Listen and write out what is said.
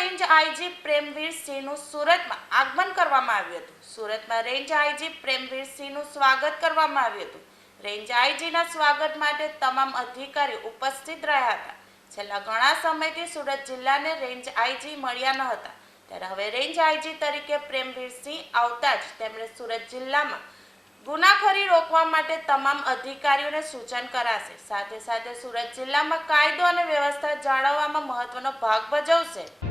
Range IG Premvir સિંહનું સુરતમાં આગમન કરવામાં આવ્યું હતું। સુરતમાં રેન્જ આઈજી પ્રેમવીર સિંહનું સ્વાગત કરવામાં આવ્યું હતું। રેન્જ આઈજીના સ્વાગત માટે તમામ અધિકારીઓ ઉપસ્થિત રહ્યા હતા। છેલ્લા ઘણા સમયથી સુરત જિલ્લાને રેન્જ આઈજી મળ્યા ન હતા, ત્યારે હવે રેન્જ આઈજી તરીકે પ્રેમવીર સિંહ આવતા જ તેમણે સુરત જિલ્લામાં ગુનાખોરી રોકવા માટે તમામ અધિકારીઓને સૂચન કરાશે। સાથે સાથે સુરત જિલ્લામાં કાયદો અને વ્યવસ્થા જાળવવામાં મહત્વનો ભાગ ભજવશે।